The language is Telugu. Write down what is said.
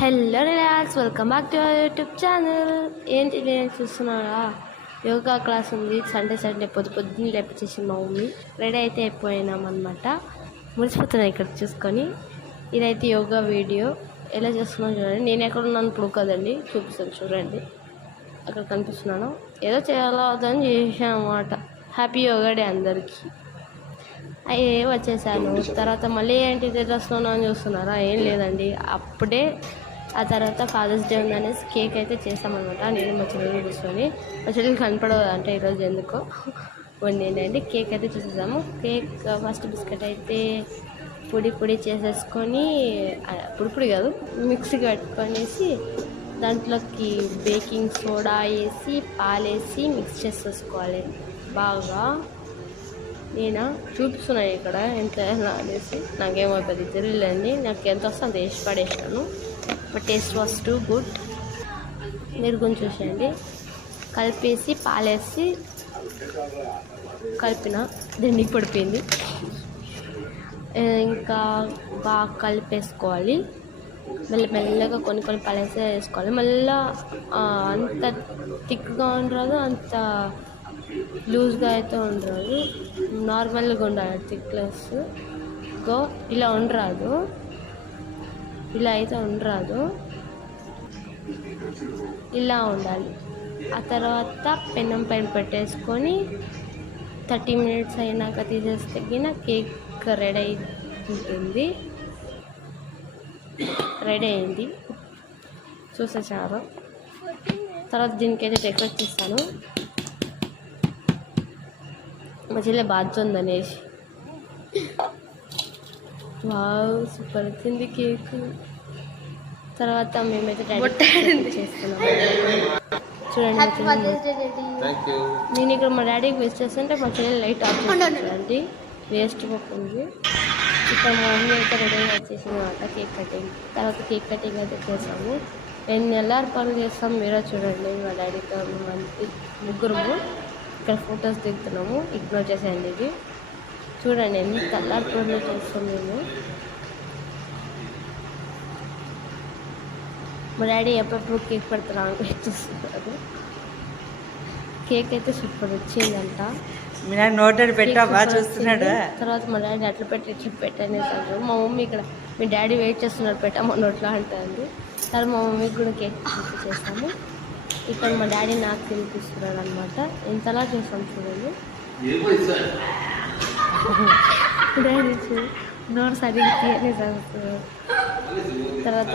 Hello relax, welcome back to our YouTube channel. ఏంటి నేను చూస్తున్నారా, యోగా క్లాస్ ఉంది. సండే పొద్దున్నే లేపించేసి మా మమ్మీ రెడీ అయితే అయిపోయినామన్నమాట. మురిసిపోతున్నాయి ఇక్కడ చూసుకొని. ఇదైతే యోగా వీడియో ఎలా చేస్తున్నాను చూడండి. నేను ఎక్కడ ఉన్నాను ఇప్పుడు కదండి, చూపిస్తాను చూడండి. అక్కడ కనిపిస్తున్నాను. ఏదో చేయాలో అదని చేసాను అన్నమాట. హ్యాపీ యోగా డే అందరికీ. అయ్యే వచ్చేసాను. తర్వాత మళ్ళీ ఏంటి డ్రెస్ అని చూస్తున్నారా, ఏం లేదండి. అప్పుడే ఆ తర్వాత ఫాదర్స్ డే ఉందనేసి కేక్ అయితే చేసామన్నమాట. నేను మా చెల్లెలు కూర్చొని, మా చెల్లెలు కనపడదు అంటే ఈరోజు ఎందుకో వండిందండి. కేక్ అయితే చేసేసాము. కేక్ ఫస్ట్ బిస్కెట్ అయితే పొడి చేసేసుకొని, పొడి కాదు మిక్సీకి పెట్టుకొనేసి దాంట్లోకి బేకింగ్ సోడా వేసి పాలేసి మిక్స్ చేసేసుకోవాలి బాగా. నేను చూపిస్తున్నాను ఇక్కడ ఎంత అనేసి. నాకేమో పెద్ద తెలియలేండి. నాకు ఎంత వస్తే అంత వేసి పడేసాను. But taste was too good. మీరు కొంచెం చూసేయండి. కలిపేసి పాలేసి కలిపిన దీన్ని పడిపోయింది. ఇంకా బాగా కలిపేసుకోవాలి. మెల్లగా కొన్ని పాలేసి వేసుకోవాలి. మళ్ళీ అంత థిక్గా ఉండరాదు, అంత లూజ్గా అయితే ఉండరాదు, నార్మల్గా ఉండాలి. థిక్నెస్ ఇలా ఉండరాదు, ఇలా అయితే ఉండరాదు, ఇలా ఉండాలి. ఆ తర్వాత పెనం పైన పెట్టేసుకొని 30 minutes అయినాక తీసేస్తే కేక్ రెడీ ఉంటుంది. రెడీ అయింది చూసేసారు. తర్వాత దీనికైతే డెకరేట్ చేస్తాను. మా చెల్లె బాగుంది అనేసి. వావ్, సూపర్ వచ్చింది కేక్. తర్వాత మేమైతే డాడీ చేస్తున్నాం చూడండి. నేను ఇక్కడ మా డాడీకి వేస్ట్ చేస్తుంటే మా చెల్లెలు లైట్ ఆఫ్ చేస్తుందండి. వేస్ట్ పోతుంది. ఇక్కడ మా మమ్మీ అయితే రెడీ వచ్చేసింది అనమాట కేక్ కటింగ్. తర్వాత కేక్ కటింగ్ అయితే చేసాము. నేను ఎల్లారి పనులు చేస్తాం. మీరే చూడండి. మా డాడీతో ముగ్గురు ఇక్కడ ఫొటోస్ దిగుతున్నాము. ఇగ్నోర్ చేసేయండి. ఇది చూడండి ఎంత తెల్లారి పనులు చేస్తాం మేము. మా డాడీ ఎప్పుడెప్పుడు కేక్ పెడతాను చూస్తున్నారు. కేక్ అయితే సూపర్ వచ్చిందంట. నోటెడ్ పెట్టా బాగా చూస్తున్నాడు. తర్వాత మా డాడీ అట్లా పెట్టనేసి అంటారు. మా మమ్మీ ఇక్కడ మీ డాడీ వెయిట్ చేస్తున్నారు పెట్టా మా నోట్లో అంటుంది. తర్వాత మా మమ్మీకి కూడా కేక్ చేసాము. ఇక్కడ మా డాడీ నాకు తినిపిస్తున్నాడు అనమాట. ఎంతలా చేస్తాం చూడండి. డాడీ నోరు సరిగ్గా తీయనే చదువుతున్నాడు. తర్వాత